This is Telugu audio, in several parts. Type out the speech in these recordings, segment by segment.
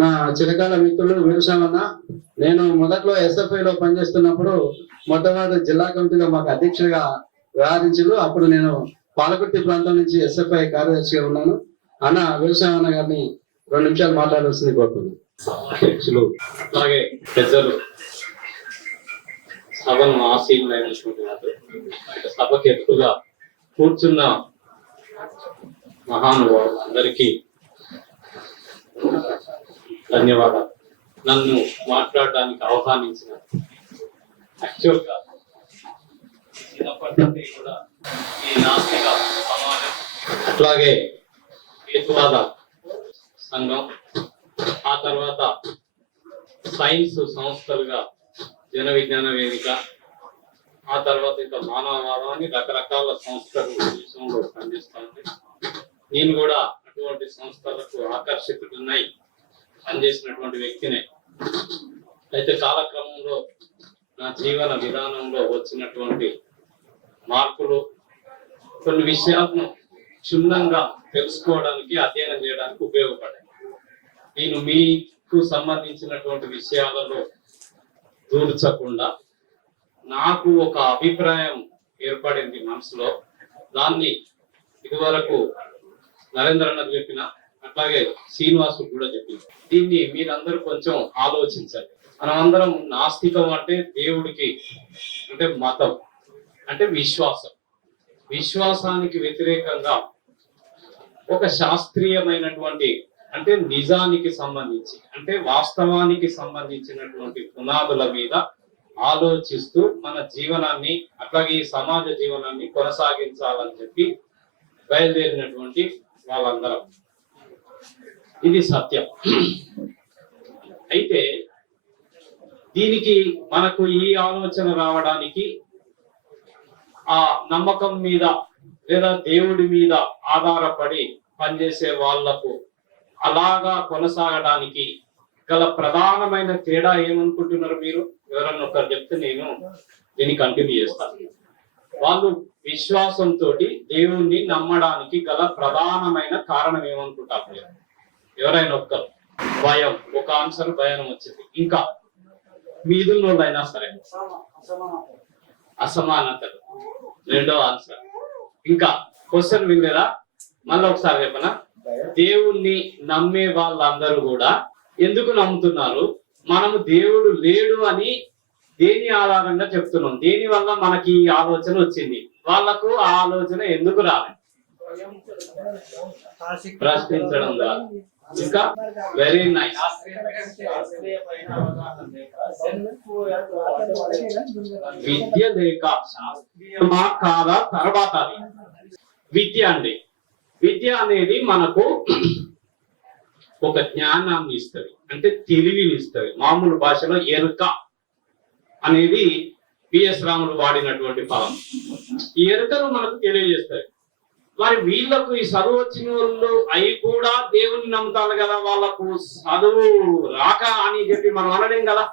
నా చిరకాల మిత్రులు వీరస్వామన్న నేను మొదట్లో ఎస్ఎఫ్ఐ లో పనిచేస్తున్నప్పుడు మొట్టమొదటి జిల్లా కమిటీలో మాకు అధ్యక్షుడిగా వ్యవహరించారు. అప్పుడు నేను పాలకుర్తి ప్రాంతం నుంచి ఎస్ఎఫ్ఐ కార్యదర్శిగా ఉన్నాను. అన్న వీరస్వామన్న గారిని రెండు నిమిషాలు మాట్లాడాల్సింది కోరుతున్నాను అధ్యక్షులు అలాగే పెద్దలు సభను ఆశీర్వదించుకుంటున్నారు. సభకి ఎక్కువగా కూర్చున్న మహానుభావులు అందరికీ ధన్యవాదాలు. నన్ను మాట్లాడడానికి ఆహ్వానించిన యాక్చువల్గా చిన్నప్పటి నుండి కూడా ఈ నాస్తిక సమాజం అట్లాగే హేతువాద సంఘం ఆ తర్వాత సైన్స్ సంస్థలుగా జన విజ్ఞాన వేదిక ఆ తర్వాత ఇంకా మానవవాదం అని రకరకాల సంస్థలు దేశంలో పనిచేస్తుంది నేను కూడా అటువంటి సంస్థలకు ఆకర్షితుడున్నాయి పనిచేసినటువంటి వ్యక్తినే. అయితే కాలక్రమంలో నా జీవన విధానంలో వచ్చినటువంటి మార్పులు కొన్ని విషయాలను క్షుణ్ణంగా తెలుసుకోవడానికి అధ్యయనం చేయడానికి ఉపయోగపడాయి నేను మీకు సంబంధించినటువంటి విషయాలలో దూర్చకుండా నాకు ఒక అభిప్రాయం ఏర్పడింది మనసులో. దాన్ని ఇదివరకు నరేంద్రనాథ్ చెప్పిన అట్లాగే శ్రీనివాసు కూడా చెప్పింది. దీన్ని మీరందరూ కొంచెం ఆలోచించండి. మనం అందరం నాస్తికం అంటే దేవుడికి అంటే మతం అంటే విశ్వాసం. విశ్వాసానికి వ్యతిరేకంగా ఒక శాస్త్రీయమైనటువంటి అంటే నిజానికి సంబంధించి అంటే వాస్తవానికి సంబంధించినటువంటి పునాదుల మీద ఆలోచిస్తూ మన జీవనాన్ని అట్లాగే ఈ సమాజ జీవనాన్ని కొనసాగించాలని చెప్పి బయలుదేరినటువంటి వాళ్ళందరం. ఇది సత్యం. అయితే దీనికి మనకు ఈ ఆలోచన రావడానికి ఆ నమ్మకం మీద లేదా దేవుడి మీద ఆధారపడి పనిచేసే వాళ్ళకు అలాగా కొనసాగడానికి గల ప్రధానమైన తేడా ఏమనుకుంటున్నారు మీరు? ఎవరన్నా ఒకరు చెప్తే నేను దీన్ని కంటిన్యూ చేస్తాను వాళ్ళు విశ్వాసంతో దేవుణ్ణి నమ్మడానికి గల ప్రధానమైన కారణం ఏమనుకుంటారు ఎవరైనా ఒక్కరు భయం ఒక ఆన్సర్ భయం వచ్చింది. ఇంకా మీదున్నోళ్ళైనా సరే అసమానతలు. రెండో ఆన్సర్. ఇంకా క్వశ్చన్ వినలేదా మళ్ళీ ఒకసారి చెప్పనా? దేవుణ్ణి నమ్మే వాళ్ళందరూ కూడా ఎందుకు నమ్ముతున్నారు? మనము దేవుడు లేడు అని దేని ఆధారంగా చెప్తున్నాం? దేని వల్ల మనకి ఈ ఆలోచన వచ్చింది? వాళ్ళకు ఆ ఆలోచన ఎందుకు రాలేదు? ప్రశ్నించడం ద్వారా. ఇంకా వెరీ నైస్ విద్య లేక శాస్త్రీయమా కాదా తర్వాత అది. విద్య అండి. విద్య అనేది మనకు ఒక జ్ఞానాన్ని ఇస్తుంది. అంటే తెలివిని ఇస్తుంది. మామూలు భాషలో ఎరుక అనేది పిఎస్ రాములు వాడినటువంటి పదం. ఈ ఎరుకను మనకు తెలియజేస్తుంది. మరి వీళ్ళకు ఈ చదువు వచ్చిన వాళ్ళు అయి కూడా దేవుని నమ్ముతారు కదా వాళ్ళకు చదువు రాక అని చెప్పి మనం అనలేం కదా?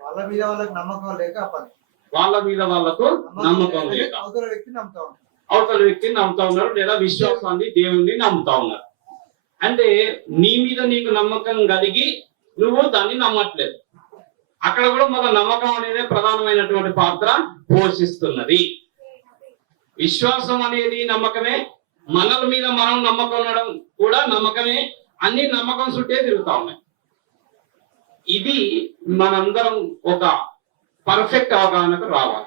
వాళ్ళ మీద వాళ్ళకి నమ్మకం లేక వాళ్ళ మీద వాళ్ళకు నమ్మకం లేక అవతల వ్యక్తి నమ్ముతా ఉంటారు. అవతల వ్యక్తిని నమ్ముతా ఉన్నారు లేదా విశ్వాసాన్ని దేవుణ్ణి నమ్ముతా ఉన్నారు. అంటే నీ మీద నీకు నమ్మకం కలిగి నువ్వు దాన్ని నమ్మట్లేదు. అక్కడ కూడా మన నమ్మకం అనేది ప్రధానమైనటువంటి పాత్ర పోషిస్తున్నది. విశ్వాసం అనేది నమ్మకమే. మనల మీద మనం నమ్మకం ఉండడం కూడా నమ్మకమే. అన్ని నమ్మకం చుట్టే తిరుగుతా ఉన్నాయి. ఇది మనందరం ఒక పర్ఫెక్ట్ అవగాహనకు రావాలి.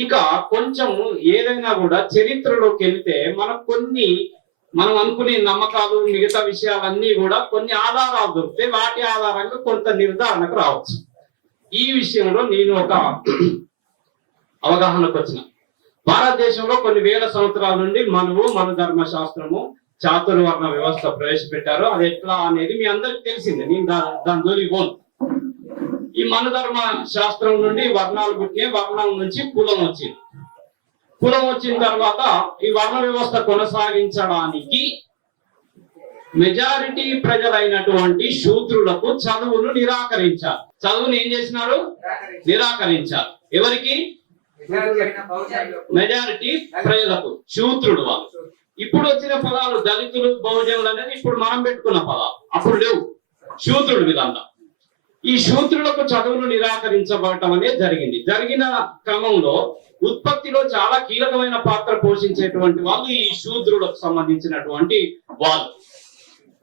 ఇక కొంచెం ఏదైనా కూడా చరిత్రలోకి వెళితే మనకు కొన్ని మనం అనుకునే నమ్మకాలు మిగతా విషయాలన్నీ కూడా కొన్ని ఆధారాలు దొరికితే వాటి ఆధారంగా కొంత నిర్ధారణకు రావచ్చు. ఈ విషయంలో నేను ఒక అవగాహనకు వచ్చిన. భారతదేశంలో కొన్ని వేల సంవత్సరాల నుండి మనము మన ధర్మ శాస్త్రము చాతుర్వర్ణ వ్యవస్థ ప్రవేశపెట్టారు. అది ఎట్లా అనేది మీ అందరికి తెలిసిందే. నేను దాని జోలికి పోను. ఈ మన ధర్మ శాస్త్రం నుండి వర్ణాలు పుట్టినాయి. వర్ణం నుంచి కులం వచ్చింది. కులం వచ్చిన తర్వాత ఈ వర్ణ వ్యవస్థ కొనసాగించడానికి మెజారిటీ ప్రజలైనటువంటి శూద్రులకు చదువును నిరాకరించారు చదువును ఏం చేసినారు? నిరాకరించారు ఎవరికి? మెజారిటీ ప్రజలకు శూద్రుడు వాళ్ళు ఇప్పుడు వచ్చిన పదాలు దళితులు బహుజనులు అనేది ఇప్పుడు మనం పెట్టుకున్న పదాలు. అప్పుడు లేవు. శూద్రుడు వీళ్ళంతా ఈ శూద్రులకు చదువులు నిరాకరించబడటం అనేది జరిగింది. జరిగిన క్రమంలో ఉత్పత్తిలో చాలా కీలకమైన పాత్ర పోషించేటువంటి వాళ్ళు ఈ శూద్రులకు సంబంధించినటువంటి వాళ్ళు.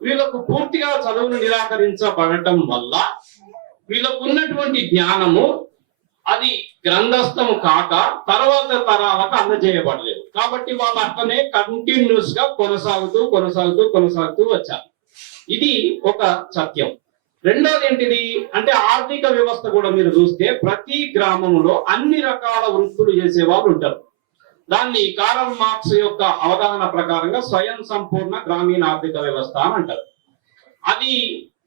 వీళ్ళకు పూర్తిగా చదువును నిరాకరించబడటం వల్ల వీళ్ళకు ఉన్నటువంటి జ్ఞానము అది గ్రంథస్థము కాక తర్వాత తరాలకు అందజేయబడలేదు. కాబట్టి వాళ్ళు అట్లనే కంటిన్యూస్గా కొనసాగుతూ కొనసాగుతూ కొనసాగుతూ వచ్చారు. ఇది ఒక సత్యం. రెండోది ఏంటిది? అంటే ఆర్థిక వ్యవస్థ కూడా మీరు చూస్తే ప్రతి గ్రామంలో అన్ని రకాల వృత్తులు చేసేవారు ఉంటారు. దాన్ని కారల్ మార్క్స్ యొక్క అవగాహన ప్రకారంగా స్వయం సంపూర్ణ గ్రామీణ ఆర్థిక వ్యవస్థ అని అంటారు. అది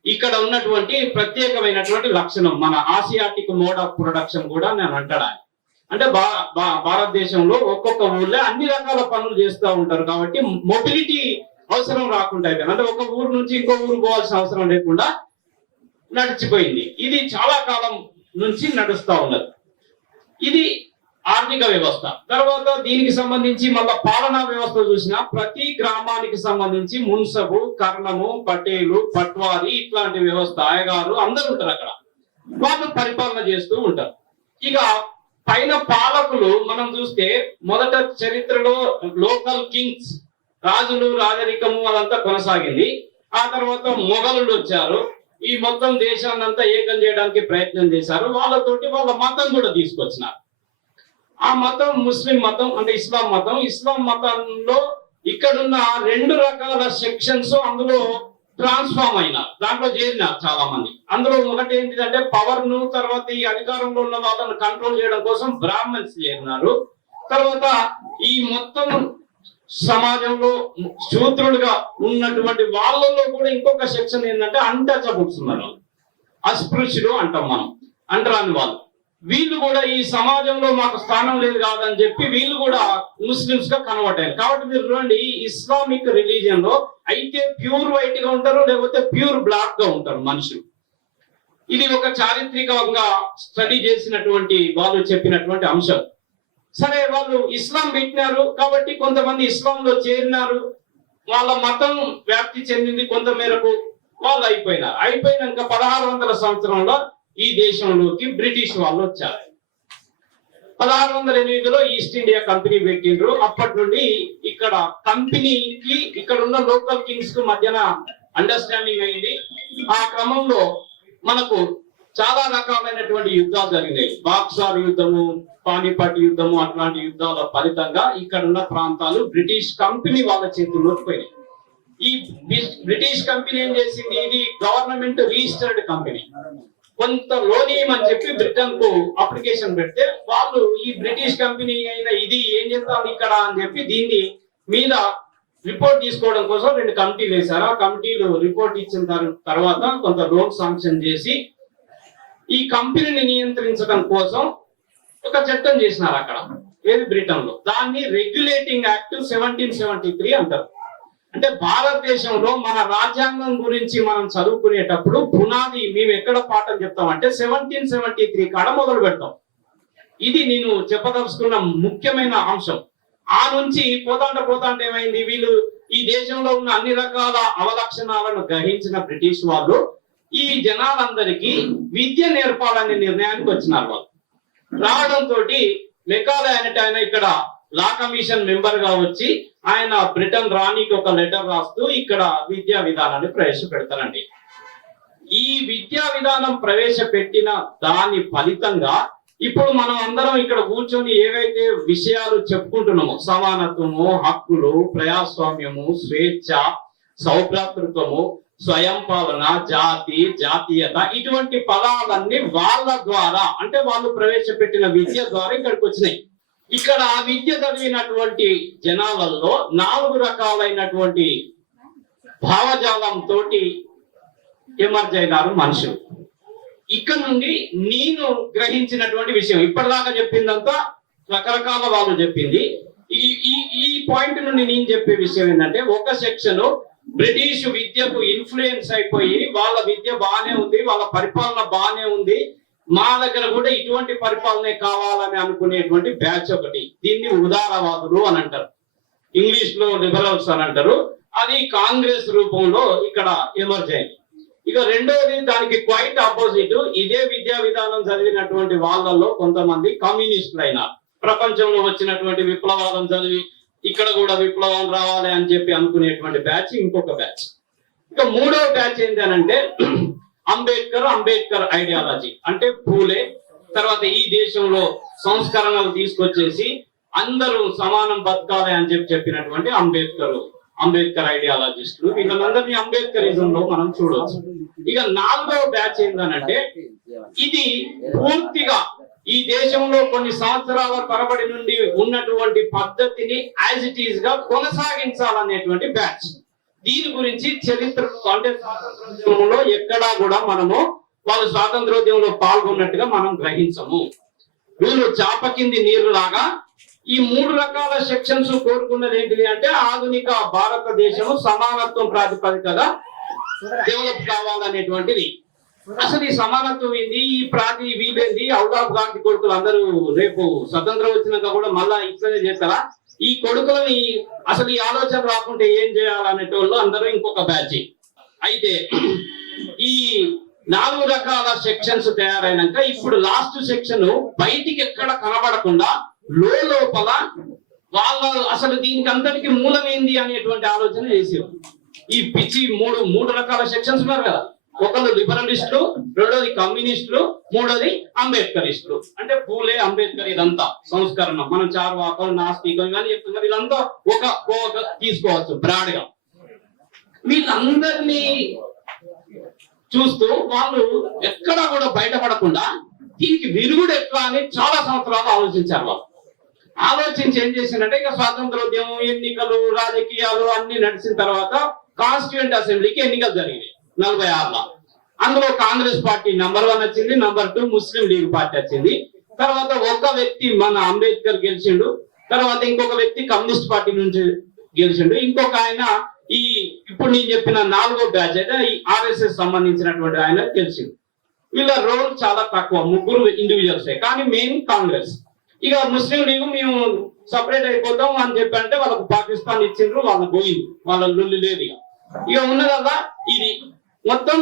ఇక్కడ ఉన్నటువంటి ప్రత్యేకమైనటువంటి లక్షణం మన ఆసియాటిక్ మోడ్ ఆఫ్ ప్రొడక్షన్ కూడా నేను అంటాడు అంటే బా భా- భారతదేశంలో ఒక్కొక్క ఊర్లో అన్ని రకాల పనులు చేస్తూ ఉంటారు కాబట్టి మొబిలిటీ అవసరం రాకుండా అయితే అంటే ఒక ఊరు నుంచి ఇంకో ఊరు పోవాల్సిన అవసరం లేకుండా నడిచిపోయింది. ఇది చాలా కాలం నుంచి నడుస్తూ ఉన్నది. ఇది ఆర్థిక వ్యవస్థ. తర్వాత దీనికి సంబంధించి మళ్ళా పాలనా వ్యవస్థ చూసినా ప్రతి గ్రామానికి సంబంధించి మున్సబు కర్ణము పటేలు పట్వారి ఇట్లాంటి వ్యవస్థ ఆయగారు అందరూ ఉంటారు అక్కడ. వాళ్ళు పరిపాలన చేస్తూ ఉంటారు. ఇక పైన పాలకులు మనం చూస్తే మొదట చరిత్రలో లోకల్ కింగ్స్ రాజులు రాజరికము అదంతా కొనసాగింది. ఆ తర్వాత మొఘలులు వచ్చారు. ఈ మొత్తం దేశాన్నంతా ఏకం చేయడానికి ప్రయత్నం చేశారు. వాళ్ళతోటి వాళ్ళ మతం కూడా తీసుకొచ్చినారు. ఆ మతం ముస్లిం మతం అంటే ఇస్లాం మతం. ఇస్లాం మతంలో ఇక్కడున్న రెండు రకాల సెక్షన్స్ అందులో ట్రాన్స్ఫార్మ్ అయినారు దాంట్లో చేరినారు చాలా మంది అందులో ఒకటి ఏంటిదంటే పవర్ను తర్వాత ఈ అధికారంలో ఉన్న వాళ్ళని కంట్రోల్ చేయడం కోసం బ్రాహ్మణ్స్ చేరినారు. తర్వాత ఈ మొత్తం సమాజంలో శూద్రులుగా ఉన్నటువంటి వాళ్ళలో కూడా ఇంకొక సెక్షన్ ఏంటంటే అన్టచబుల్స్ ఉన్నారు. అస్పృశ్యులు అంటాం మనం అంటరాని వాళ్ళు. వీళ్ళు కూడా ఈ సమాజంలో మాకు స్థానం లేదు కాదని చెప్పి వీళ్ళు కూడా ముస్లిమ్స్గా కన్వర్ట్ అయ్యారు. కాబట్టి మీరు చూడండి ఇస్లామిక్ రిలీజియన్లో అయితే ప్యూర్ వైట్గా ఉంటారు లేకపోతే ప్యూర్ బ్లాక్గా ఉంటారు మనుషులు. ఇది ఒక చారిత్రకంగా స్టడీ చేసినటువంటి వాళ్ళు చెప్పినటువంటి అంశం. సరే వాళ్ళు ఇస్లాం పెట్టినారు కాబట్టి కొంతమంది ఇస్లాంలో చేరినారు. వాళ్ళ మతం వ్యాప్తి చెందింది కొంత మేరకు వాళ్ళు అయిపోయినారు. అయిపోయినాక పదహారు వందల సంవత్సరంలో ఈ దేశంలోకి బ్రిటిష్ వాళ్ళు వచ్చారు. పదహారు వందల ఎనిమిదిలో ఈస్ట్ ఇండియా కంపెనీ పెట్టిండ్రు. అప్పటి నుండి ఇక్కడ కంపెనీకి ఇక్కడ ఉన్న లోకల్ కింగ్స్కు మధ్యన అండర్స్టాండింగ్ అయింది. ఆ క్రమంలో మనకు చాలా రకాలైనటువంటి యుద్ధాలు జరిగినాయి. బాక్సార్ యుద్ధము పానిపట్ యుద్ధము అట్లాంటి యుద్ధాల ఫలితంగా ఇక్కడ ఉన్న ప్రాంతాలు బ్రిటిష్ కంపెనీ వాళ్ళ చేతుల్లోకి పోయినాయి. ఈ బ్రిటిష్ కంపెనీ ఏం చేసింది? ఇది గవర్నమెంట్ రిజిస్టర్డ్ కంపెనీ. కొంత లోన్ అని చెప్పి బ్రిటన్కు అప్లికేషన్ పెడితే వాళ్ళు ఈ బ్రిటిష్ కంపెనీ అయిన ఇది ఏం చేస్తాం ఇక్కడ అని చెప్పి దీన్ని మీద రిపోర్ట్ తీసుకోవడం కోసం రెండు కమిటీలు వేశారు. ఆ కమిటీలు రిపోర్ట్ ఇచ్చిన దాని తర్వాత కొంత లోన్ శాంక్షన్ చేసి ఈ కంపెనీని నియంత్రించడం కోసం ఒక చట్టం చేసినారు అక్కడ ఏది బ్రిటన్లో దాన్ని regulating act seventeen seventy three అంటారు. అంటే భారతదేశంలో మన రాజ్యాంగం గురించి మనం చదువుకునేటప్పుడు పునాది మేము ఎక్కడ పాఠం చెప్తామంటే సెవెంటీన్ సెవెంటీ త్రీ కాడ మొదలు పెడతాం. ఇది నేను చెప్పదలుచుకున్న ముఖ్యమైన అంశం. ఆ నుంచి పోతాంట పోతాంట ఏమైంది? వీళ్ళు ఈ దేశంలో ఉన్న అన్ని రకాల అవలక్షణాలను గ్రహించిన బ్రిటిష్ వాళ్ళు ఈ జనాలందరికీ విద్య నేర్పాలనే నిర్ణయానికి వచ్చినారు వాళ్ళు. రావడంతో మెకాలే అనేట ఆయన ఇక్కడ లా కమిషన్ మెంబర్గా వచ్చి ఆయన బ్రిటన్ రాణికి ఒక లెటర్ రాస్తూ ఇక్కడ విద్యా విధానాన్ని ప్రవేశపెడతారండి. ఈ విద్యా విధానం ప్రవేశపెట్టిన దాని ఫలితంగా ఇప్పుడు మనం అందరం ఇక్కడ కూర్చొని ఏవైతే విషయాలు చెప్పుకుంటున్నామో సమానత్వము హక్కులు ప్రజాస్వామ్యము స్వేచ్ఛ సౌభ్రాతృత్వము స్వయం పాలన జాతి జాతీయత ఇటువంటి పదాలన్నీ వాళ్ళ ద్వారా అంటే వాళ్ళు ప్రవేశపెట్టిన విద్య ద్వారా ఇక్కడికి వచ్చినాయి. ఇక్కడ ఆ విద్య చదివినటువంటి జనాలలో నాలుగు రకాలైనటువంటి భావజాలం తోటి ఎమర్జ్ అయినారు మనుషులు. ఇక్కడ నుండి నేను గ్రహించినటువంటి విషయం ఇప్పటిదాకా చెప్పిందంతా రకరకాల వాళ్ళు చెప్పింది. ఈ ఈ ఈ పాయింట్ నుండి నేను చెప్పే విషయం ఏంటంటే ఒక సెక్షన్ బ్రిటిష్ విద్యకు ఇన్ఫ్లుయెన్స్ అయిపోయి వాళ్ళ విద్య బాగానే ఉంది వాళ్ళ పరిపాలన బాగానే ఉంది మా దగ్గర కూడా ఇటువంటి పరిపాలనే కావాలని అనుకునేటువంటి బ్యాచ్ ఒకటి. దీన్ని ఉదారవాదులు అని అంటారు. ఇంగ్లీష్లో లిబరల్స్ అని అంటారు. అది కాంగ్రెస్ రూపంలో ఇక్కడ ఎమర్జ్ అయింది. ఇక రెండవది దానికి క్వైట్ ఆపోజిట్. ఇదే విద్యా విధానం చదివినటువంటి వాళ్ళల్లో కొంతమంది కమ్యూనిస్టులు అయినారు. ప్రపంచంలో వచ్చినటువంటి విప్లవాదం చదివి ఇక్కడ కూడా విప్లవం రావాలి అని చెప్పి అనుకునేటువంటి బ్యాచ్ ఇంకొక బ్యాచ్. ఇక మూడో బ్యాచ్ ఏంటి అని అంటే అంబేద్కర్ అంబేద్కర్ ఐడియాలజీ అంటే పూలే తర్వాత ఈ దేశంలో సంస్కరణలు తీసుకొచ్చేసి అందరూ సమానం బతకాలి అని చెప్పి చెప్పినటువంటి అంబేద్కర్ అంబేద్కర్ ఐడియాలజిస్టులు వీళ్ళందరినీ అంబేద్కరిజం లో మనం చూడవచ్చు ఇక నాలుగో బ్యాచ్ ఏంటంటే ఇది పూర్తిగా ఈ దేశంలో కొన్ని సంవత్సరాల తరబడి నుండి ఉన్నటువంటి పద్ధతిని యాజ్ ఇట్ ఈస్గా కొనసాగించాలనేటువంటి బ్యాచ్ దీని గురించి చరిత్ర అంటే స్వాతంత్రోద్యమంలో ఎక్కడా కూడా మనము వాళ్ళు స్వాతంత్రోద్యమంలో పాల్గొన్నట్టుగా మనం గ్రహించము. వీళ్ళు చాప కింది నీరు లాగా ఈ మూడు రకాల సెక్షన్స్ కోరుకున్నది ఏంటిది అంటే ఆధునిక భారతదేశం సమానత్వం ప్రాతిపదికగా డెవలప్ కావాలనేటువంటిది. అసలు ఈ సమానత్వం ఏంది? ఈ ప్రాతి వీలేంది? అవుట్ ఆఫ్ గాంధీ కొడుకులు అందరూ రేపు స్వతంత్రం వచ్చినాక కూడా మళ్ళా ఇట్లనే చేస్తారా? ఈ కొడుకులని అసలు ఈ ఆలోచన రాకుంటే ఏం చేయాలనేటోళ్ళు అందరూ ఇంకొక బ్యాచ్ అయితే ఈ నాలుగు రకాల సెక్షన్స్ తయారైనాక ఇప్పుడు లాస్ట్ సెక్షన్ బయటికి ఎక్కడ కనబడకుండా లో లోపల వాళ్ళ అసలు దీనికి అందరికి మూలం ఏంది అనేటువంటి ఆలోచన చేసేవారు. ఈ పిచ్చి మూడు మూడు రకాల సెక్షన్స్ ఉన్నారు కదా. ఒకళ్ళు లిబరలిస్టులు రెండోది కమ్యూనిస్టులు మూడోది అంబేద్కరిస్టులు. అంటే పూలే అంబేద్కర్ ఇదంతా సంస్కరణ. మనం చార్వాకం నాస్తికం ఇవన్నీ చెప్తున్నారు. ఇదంతా ఒక ఒక తీసుకోవచ్చు బ్రాడ్గా వీళ్ళందరినీ చూస్తూ వాళ్ళు ఎక్కడా కూడా బయటపడకుండా దీనికి విరుగుడు ఎట్లా అని చాలా సంవత్సరాలు ఆలోచించారు వాళ్ళు. ఆలోచించి ఏం చేసిందంటే ఇక స్వాతంత్రోద్యమం ఎన్నికలు రాజకీయాలు అన్ని నడిచిన తర్వాత కాన్స్టిట్యూంట్ అసెంబ్లీకి ఎన్నికలు జరిగినాయి. నలభై ఆరులో. అందులో కాంగ్రెస్ పార్టీ నంబర్ వన్ వచ్చింది number two Muslim League party వచ్చింది. తర్వాత ఒక వ్యక్తి మన అంబేద్కర్ గెలిచిండు తర్వాత ఇంకొక వ్యక్తి కమ్యూనిస్ట్ పార్టీ నుంచి గెలిచిండు. ఇంకొక ఆయన ఈ ఇప్పుడు నేను చెప్పిన నాలుగో బ్యాచ్ అయితే ఈ ఆర్ఎస్ఎస్ సంబంధించినటువంటి ఆయన గెలిచిండు. వీళ్ళ రోల్ చాలా తక్కువ ముగ్గురు ఇండివిజువల్సే కానీ మెయిన్ కాంగ్రెస్. ఇక ముస్లిం లీగ్ మేము సపరేట్ అయిపోతాం అని చెప్పి అంటే వాళ్ళకు పాకిస్తాన్ ఇచ్చిండ్రు వాళ్ళ పోయింది వాళ్ళ లొల్లి లేదు ఇక. ఇక ఉన్నదల్లా మొత్తం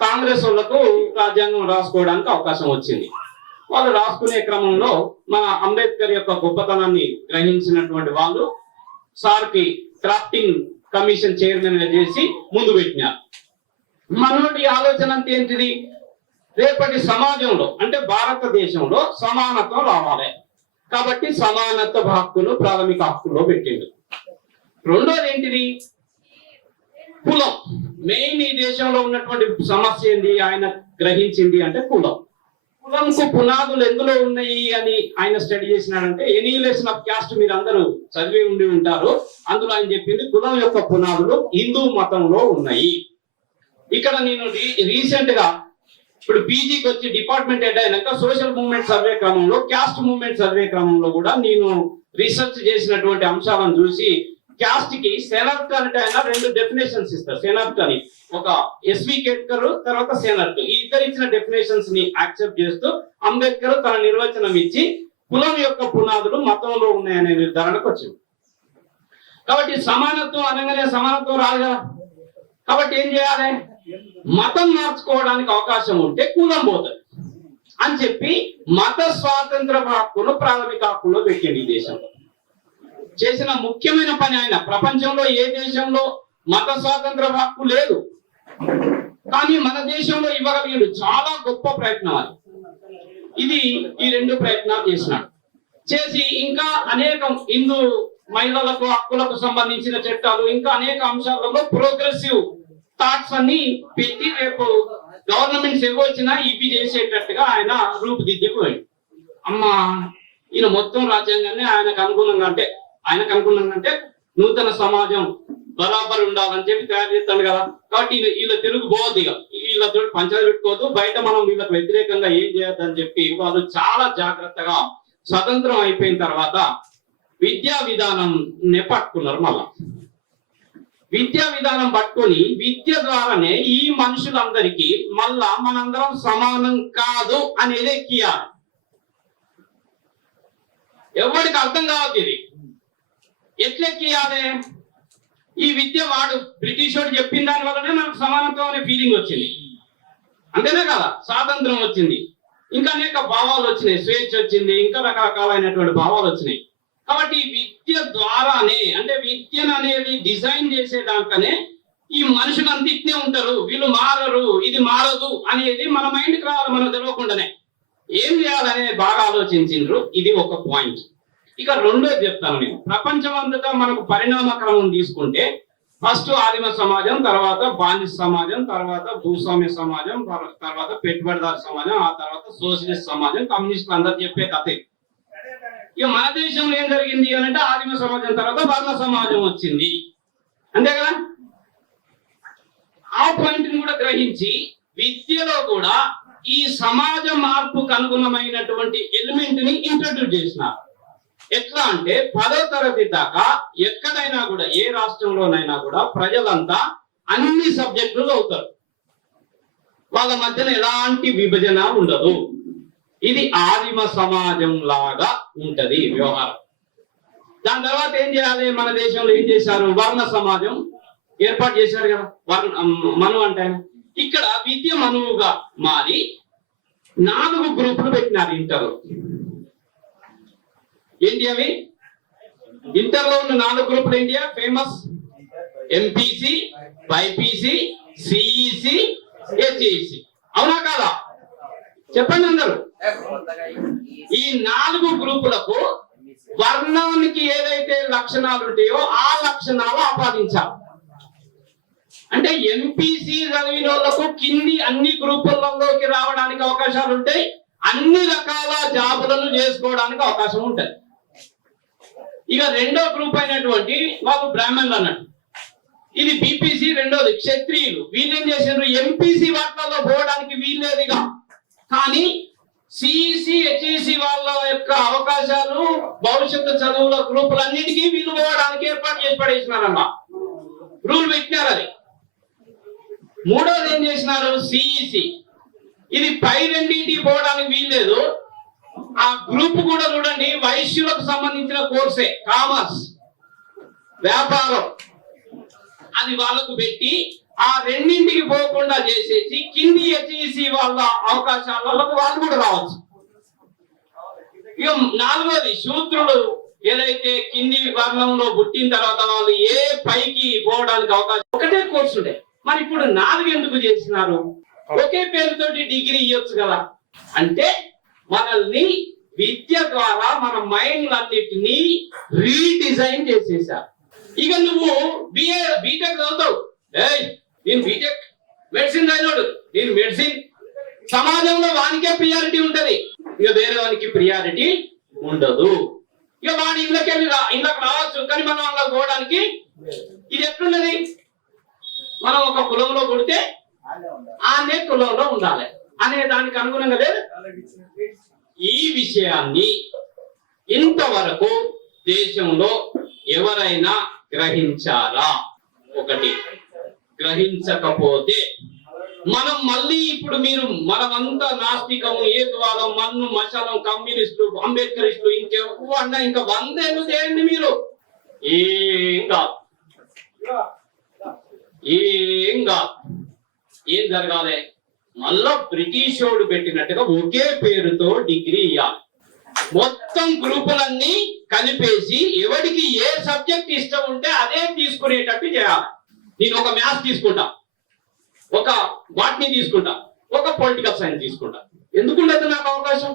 కాంగ్రెస్ వాళ్ళకు రాజ్యాంగం రాసుకోవడానికి అవకాశం వచ్చింది. వాళ్ళు రాసుకునే క్రమంలో మన అంబేద్కర్ యొక్క గొప్పతనాన్ని గ్రహించినటువంటి వాళ్ళు సార్కి క్రాఫ్టింగ్ కమిషన్ చైర్మన్గా చేసి ముందు పెట్టినారు. మనోడి ఆలోచన అంతా ఏంటిది? రేపటి సమాజంలో అంటే భారతదేశంలో సమానత్వం రావాలి. కాబట్టి సమానత్వ హక్కును ప్రాథమిక హక్కుల్లో పెట్టిండు. రెండోది ఏంటిది? కులం. మెయిన్ ఈ దేశంలో ఉన్నటువంటి సమస్య ఏంది? ఆయన గ్రహించింది అంటే కులం. కులంకు పునాదులు ఎందులో ఉన్నాయి అని ఆయన స్టడీ చేసినాడంటే ఎనీలేషన్ ఆఫ్ క్యాస్ట్ మీరు అందరూ చదివి ఉండి ఉంటారు. అందులో ఆయన చెప్పింది కులం యొక్క పునాదులు హిందూ మతంలో ఉన్నాయి. ఇక్కడ నేను రీసెంట్గా ఇప్పుడు పీజీకి వచ్చి డిపార్ట్మెంట్ హెడ్ అయినాక సోషల్ మూవ్మెంట్ సర్వే క్రమంలో క్యాస్ట్ మూవ్మెంట్ సర్వే క్రమంలో కూడా నేను రీసెర్చ్ చేసినటువంటి అంశాలను చూసి క్యాస్ట్కి సెనర్ట్ అంటే ఆయన రెండు డెఫినేషన్స్ ఇస్తారు. సెనర్ట్ ఒక ఎస్వి కేట్కర్ తర్వాత సెనర్ట్ ఈ ఇద్దరు ఇచ్చిన డెఫినేషన్స్ని యాక్సెప్ట్ చేస్తూ అంబేద్కర్ తన నిర్వచనం ఇచ్చి కులం యొక్క పునాదులు మతంలో ఉన్నాయనే నిర్ధారణకు వచ్చింది. కాబట్టి సమానత్వం అనగానే సమానత్వం రాదుగా కాబట్టి ఏం చేయాలి? మతం మార్చుకోవడానికి అవకాశం ఉంటే కులం పోతుంది. అని చెప్పి మత స్వాతంత్ర హక్కును ప్రాథమిక హక్కులో పెట్టింది ఈ దేశంలో చేసిన ముఖ్యమైన పని ఆయన. ప్రపంచంలో ఏ దేశంలో మత స్వాతంత్ర హక్కు లేదు కానీ మన దేశంలో ఇవ్వగలిగాడు. చాలా గొప్ప ప్రయత్నం అది. ఇది ఈ రెండు ప్రయత్నాలు చేసినాడు. చేసి ఇంకా అనేక హిందూ మహిళలకు హక్కులకు సంబంధించిన చట్టాలు ఇంకా అనేక అంశాలలో ప్రోగ్రెసివ్ థాట్స్ అన్ని పెట్టి రేపు గవర్నమెంట్స్ వచ్చినా ఇవి చేసేటట్టుగా ఆయన రూపుదిద్దిపోయాడు అమ్మా ఈయన మొత్తం రాజ్యాంగాన్ని ఆయనకు అనుగుణంగా అంటే ఆయనకు అనుకున్నానంటే నూతన సమాజం బరాబర్ ఉండాలని చెప్పి తయారు చేస్తాడు కదా. కాబట్టి వీళ్ళ- వీళ్ళ తిరుగు పోవద్దు ఇక. వీళ్ళతో పంచాయతీ పెట్టుకోవద్దు. బయట మనం వీళ్ళకి వ్యతిరేకంగా ఏం చేయొద్దని చెప్పి వాళ్ళు చాలా జాగ్రత్తగా స్వతంత్రం అయిపోయిన తర్వాత విద్యా విధానం పట్టుకున్నారు మళ్ళా. విద్యా విధానం పట్టుకొని విద్య ద్వారానే ఈ మనుషులందరికీ మళ్ళా మనందరం సమానం కాదు అనేది ఎక్కియాలి ఎవరికి అర్థం కావద్దు ఇది. ఎట్లెక్కియాలి ఈ విద్య వాడు బ్రిటిష్ వాడు చెప్పిన దాని వల్లనే నాకు సమానత్వం అనే ఫీలింగ్ వచ్చింది. అంతేనే కదా? స్వాతంత్రం వచ్చింది. ఇంకా అనేక భావాలు వచ్చినాయి. స్వేచ్ఛ వచ్చింది. ఇంకా రకరకాలైనటువంటి భావాలు వచ్చినాయి. కాబట్టి విద్య ద్వారానే అంటే విద్యను అనేది డిజైన్ చేసే దాంట్లోనే ఈ మనుషులు అంత ఉంటారు. వీళ్ళు మారరు ఇది మారదు అనేది మన మైండ్కి రావాలి మనం తెలియకుండానే. ఏం చేయాలనే బాగా ఆలోచించిండ్రు? ఇది ఒక పాయింట్ ఇక రెండో చెప్తాను నేను. ప్రపంచమంతటా మనకు పరిణామ క్రమం తీసుకుంటే ఫస్ట్ ఆదిమ సమాజం తర్వాత బానిస సమాజం తర్వాత భూస్వామ్య సమాజం తర్వాత పెట్టుబడిదారు సమాజం ఆ తర్వాత సోషలిస్ట్ సమాజం కమ్యూనిస్టులు అందరు చెప్పే కథే. ఇక మన దేశంలో ఏం జరిగింది అని అంటే ఆదిమ సమాజం తర్వాత వర్ణ సమాజం వచ్చింది. అంతే కదా? ఆ పాయింట్ని కూడా గ్రహించి విద్యలో కూడా ఈ సమాజ మార్పుకు అనుగుణమైనటువంటి ఎలిమెంట్ని ఇంట్రడ్యూస్ చేసినారు. ఎట్లా అంటే పదో తరగతి దాకా ఎక్కడైనా కూడా ఏ రాష్ట్రంలోనైనా కూడా ప్రజలంతా అన్ని సబ్జెక్టులు చదువుతారు. వాళ్ళ మధ్యన ఎలాంటి విభజన ఉండదు. ఇది ఆదిమ సమాజం లాగా ఉంటది వ్యవహారం. దాని తర్వాత ఏం చేయాలి? మన దేశంలో ఏం చేశారు? వర్ణ సమాజం ఏర్పాటు చేశారు కదా. వర్ణ మను అంటే ఇక్కడ విద్య మనువుగా మారి నాలుగు గ్రూపులు పెట్టినారు ఇంటర్లో ఏంటి అవి? ఇంటర్లో ఉన్న నాలుగు గ్రూపులు ఏంటి? Famous MPC BiPC CEC HEC. అవునా కాదా? చెప్పండి అందరూ. ఈ నాలుగు గ్రూపులకు వర్ణానికి ఏదైతే లక్షణాలు ఉంటాయో ఆ లక్షణాలు ఆపాదించాలి. అంటే ఎంపీసీ చదివిన వాళ్ళకు కింది అన్ని గ్రూపులలోకి రావడానికి అవకాశాలు ఉంటాయి. అన్ని రకాల జాబులను చేసుకోవడానికి అవకాశం ఉంటుంది. ఇక రెండో గ్రూప్ అయినటువంటి వాళ్ళు బ్రాహ్మణులు అన్నట్టు. ఇది బీపీసీ రెండోది క్షత్రియులు. వీళ్ళు ఏం చేశారు ఎంపీసీ వాటిలలో పోవడానికి వీల్లేదుగా. కానీ సిఈసి హెచ్ఈసి వాళ్ళ యొక్క అవకాశాలు భవిష్యత్తు చదువుల గ్రూపులన్నిటికీ వీళ్ళు పోవడానికి ఏర్పాటు చేసి పడేసినారన్న రూల్ పెట్టినారు అది. మూడోది ఏం చేసినారు? సిఈసి ఇది పై రెండింటికి పోవడానికి వీల్లేదు. ఆ గ్రూప్ కూడా చూడండి వైశ్యులకు సంబంధించిన కోర్సే కామర్స్ వ్యాపారం. అది వాళ్ళకు పెట్టి ఆ రెండింటికి పోకుండా చేసేసి కింది హెచ్ఈసి వాళ్ళ అవకాశాలలో వాళ్ళు కూడా రావచ్చు. ఇక నాలుగోది శూద్రుడు ఏదైతే కింది వర్ణంలో పుట్టిన తర్వాత వాళ్ళు ఏ పైకి పోవడానికి అవకాశం? ఒకటే కోర్సు ఉండే. మరి ఇప్పుడు నాలుగు ఎందుకు చేసినారు? ఒకే పేరుతోటి డిగ్రీ ఇవ్వచ్చు కదా. అంటే మనల్ని విద్య ద్వారా మన మైండ్ అన్నిటినీ రీడిజైన్ చేసేసారు ఇక నువ్వు బిఏ బీటెక్ చదువుతావు. ఏయ్ నేను బీటెక్ మెడిసిన్ చదివాడు. నేను మెడిసిన్ సమాజంలో వానికే ప్రియారిటీ ఉంటది. ఇక వేరే వానికి ప్రియారిటీ ఉండదు. ఇక వాడి ఇళ్ళకి రా ఇళ్ళకి రావచ్చు. కానీ మనం అలా పోవడానికి ఇది ఎట్లున్నది? మనం ఒక కులంలో కొడితే ఆనే కులంలో ఉండాలి. అనే దానికి అనుగుణంగా లేదు. ఈ విషయాన్ని ఇంతవరకు దేశంలో ఎవరైనా గ్రహించారా? ఒకటి. గ్రహించకపోతే మనం మళ్ళీ ఇప్పుడు మీరు మనమంతా నాస్తికము ఏద్వాదం మన్ను మశాలం కమ్యూనిస్టులు అంబేద్కరిస్టులు ఇంకెవ్వ అన్న ఇంకా వందేళ్ళు చేయండి మీరు. ఏం కాదు. ఏం కాదు. ఏం జరగాలి? మళ్ళా బ్రిటిష్ వాడు పెట్టినట్టుగా ఒకే పేరుతో డిగ్రీ ఇవ్వాలి మొత్తం గ్రూపులన్నీ కలిపేసి ఎవరికి ఏ సబ్జెక్ట్ ఇష్టం ఉంటే అదే తీసుకునేటట్టు చేయాలి. నేను ఒక మ్యాథ్స్ తీసుకుంటా ఒక వాటిని తీసుకుంటా ఒక పొలిటికల్ సైన్స్ తీసుకుంటా. ఎందుకుండదు నాకు అవకాశం?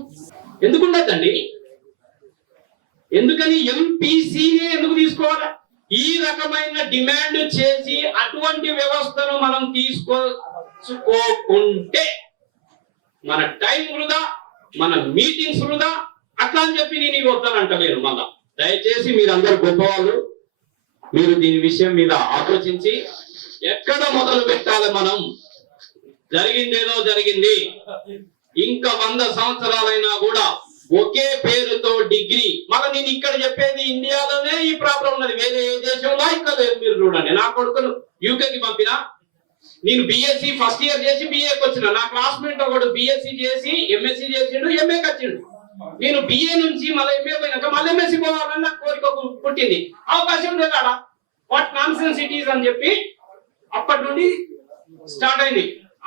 ఎందుకుండదండి ఎందుకని ఎంపీసీనే ఎందుకు తీసుకోవాలి? ఈ రకమైన డిమాండ్ చేసి అటువంటి వ్యవస్థను మనం తీసుకో తీసుకోకుంటే మన టైం వృధా మన మీటింగ్స్ వృధా అట్లా అని చెప్పి నేను ఇవి వద్దానంటలేను మళ్ళా. దయచేసి మీరందరు గొప్పవాళ్ళు మీరు దీని విషయం మీద ఆలోచించి ఎక్కడ మొదలు పెట్టాలి మనం? జరిగిందేదో జరిగింది. ఇంకా వంద సంవత్సరాలైనా కూడా ఒకే పేరుతో డిగ్రీ. మళ్ళీ నేను ఇక్కడ చెప్పేది ఇండియాలోనే ఈ ప్రాబ్లం ఉన్నది. వేరే ఏ దేశంలో ఇంకా లేదు మీరు చూడండి. నా కొడుకును యూకేకి పంపినా నేను బిఎస్సి ఫస్ట్ ఇయర్ చేసి బిఏకి వచ్చిన. నా క్లాస్మేట్ ఒకడు బిఎస్సి చేసి ఎంఎస్సి చేసిండు ఎంఏకి వచ్చిండు. నేను బిఏ నుంచి మళ్ళీ ఎంఏ పోయినాక మళ్ళీ ఎంఎస్సి పోవాలని నాకు కోరిక పుట్టింది. అవకాశం లేదు వాట్ నాన్ సెన్స్ సిటీస్ అని చెప్పి అప్పటి నుండి స్టార్ట్ అయింది.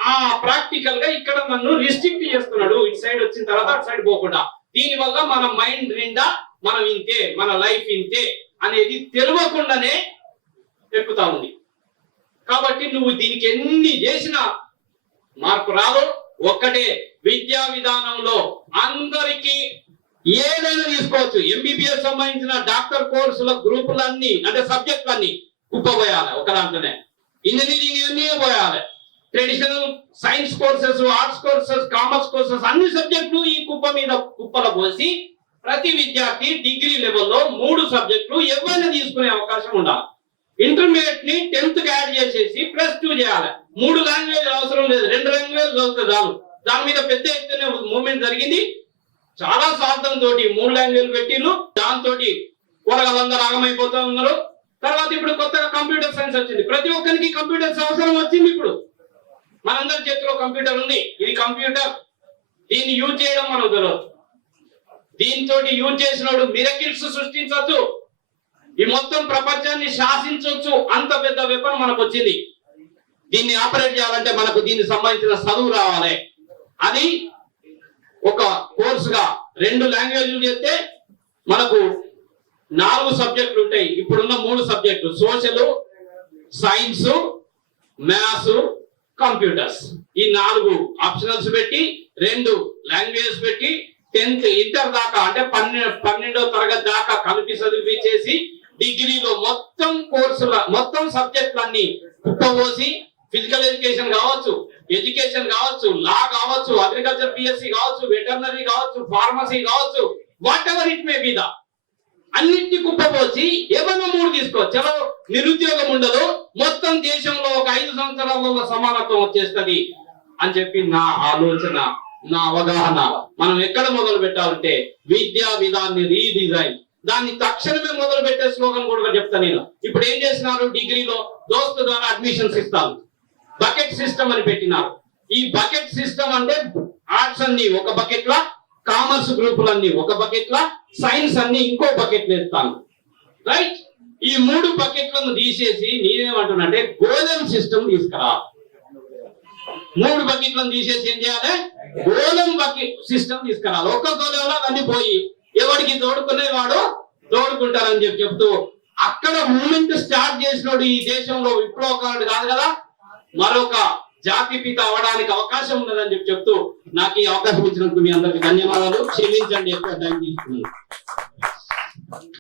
ఆ ప్రాక్టికల్గా ఇక్కడ నన్ను రిస్ట్రిక్ట్ చేస్తున్నాడు. ఇటు సైడ్ వచ్చిన తర్వాత అటు సైడ్ పోకుండా. దీని వల్ల మన మైండ్ నిండా మనం ఇంతే మన లైఫ్ ఇంతే అనేది తెలియకుండానే ఎక్కుతా ఉంది. కాబట్టి నువ్వు దీనికి ఎన్ని చేసినా మార్పు రాదు. ఒక్కటే విద్యా విధానంలో అందరికీ ఏదైనా తీసుకోవచ్చు. ఎంబీబీఎస్ సంబంధించిన డాక్టర్ కోర్సుల గ్రూపులన్నీ అంటే సబ్జెక్టులన్నీ కుప్పబోయాలి ఒక దాంట్లోనే. ఇంజనీరింగ్ అన్నీ పోయాలి. Traditional science courses arts courses commerce courses అన్ని సబ్జెక్టులు ఈ కుప్ప మీద కుప్పలో పోసి ప్రతి విద్యార్థి డిగ్రీ లెవెల్లో మూడు సబ్జెక్టులు ఎవరైనా తీసుకునే అవకాశం ఉండాలి. ఇంటర్మీడియట్ని టెన్త్కి యాడ్ చేసేసి ప్లస్ టూ చేయాలి. మూడు లాంగ్వేజ్ అవసరం లేదు. రెండు లాంగ్వేజ్ చదివితే చాలు. దాని మీద పెద్ద ఎత్తున మూమెంట్ జరిగింది. చాలా స్వార్థం తోటి మూడు లాంగ్వేజ్ పెట్టిళ్ళు దాంతో కూరగాయలందరూ ఆగమైపోతా ఉన్నారు. తర్వాత ఇప్పుడు కొత్తగా కంప్యూటర్ సైన్స్ వచ్చింది. ప్రతి ఒక్కరికి కంప్యూటర్స్ అవసరం వచ్చింది ఇప్పుడు. మనందరి చేతిలో కంప్యూటర్ ఉంది. ఇది కంప్యూటర్ దీన్ని యూజ్ చేయడం మనకు తెలియదు దీంతో యూజ్ చేసినప్పుడు మిరకిల్స్ సృష్టించవచ్చు ఈ మొత్తం ప్రపంచాన్ని శాసించవచ్చు అంత పెద్ద వెపన్ మనకు వచ్చింది దీన్ని ఆపరేట్ చేయాలంటే మనకు దీనికి సంబంధించిన చదువు రావాలి. అది ఒక కోర్సుగా రెండు లాంగ్వేజ్లు చేస్తే మనకు నాలుగు సబ్జెక్టులు ఉంటాయి. ఇప్పుడున్న మూడు సబ్జెక్టులు. Social science maths computers. ఈ నాలుగు ఆప్షనల్స్ పెట్టి రెండు లాంగ్వేజ్ పెట్టి టెన్త్ ఇంటర్ దాకా అంటే పన్నె పన్నెండో తరగతి దాకా కలిపి చదివించేసి డిగ్రీలో మొత్తం కోర్సుల మొత్తం సబ్జెక్టులన్నీ కుప్పబోసి ఫిజికల్ ఎడ్యుకేషన్ కావచ్చు ఎడ్యుకేషన్ కావచ్చు లా కావచ్చు అగ్రికల్చర్ పిఎస్సి కావచ్చు వెటర్నరీ కావచ్చు ఫార్మసీ కావచ్చు whatever it may be the. అన్నింటినీ కుప్పపోసి ఏమన్నా మూడు తీసుకోవచ్చు. చలో నిరుద్యోగం ఉండదు మొత్తం దేశంలో ఒక ఐదు సంవత్సరాలలో సమానత్వం వచ్చేస్తది అని చెప్పి నా ఆలోచన నా అవగాహన. మనం ఎక్కడ మొదలు పెట్టాలంటే విద్యా విధాన్ని రీడిజైన్. దాన్ని తక్షణమే మొదలు పెట్టే స్లోగన్ కూడా చెప్తాను నేను. ఇప్పుడు ఏం చేసినారు? డిగ్రీలో దోస్తు ద్వారా అడ్మిషన్స్ ఇస్తాను బకెట్ సిస్టమ్ అని పెట్టినారు. ఈ బకెట్ సిస్టమ్ అంటే ఆర్ట్స్ అన్ని ఒక బకెట్ లా కామర్స్ గ్రూపులన్నీ ఒక బకెట్ లా సైన్స్ అన్ని ఇంకో బకెట్ వేస్తాను రైట్? ఈ మూడు బకెట్లను తీసేసి నేనేమంటున్నానంటే గోధుమ సిస్టమ్ తీసుకురా. మూడు బకెట్లను తీసేసి ఏం చేయాలి? గోధుమ బకెట్ సిస్టమ్ తీసుకురాలి. ఒక్క గోధుమలో అవన్నీ పోయి ఎవరికి తోడుకునేవాడు తోడుకుంటారని చెప్పి చెప్తూ అక్కడ మూమెంట్ స్టార్ట్ చేసినోడు ఈ దేశంలో విప్లవకారుడు కాదు కదా? మరొక జాతి పిత అవడానికి అవకాశం ఉన్నదని చెప్పి చెప్తూ నాకు ఈ అవకాశం ఇచ్చినందుకు మీ అందరికి ధన్యవాదాలు. క్షమించండి ఎక్కువ టైం తీసుకున్నాను.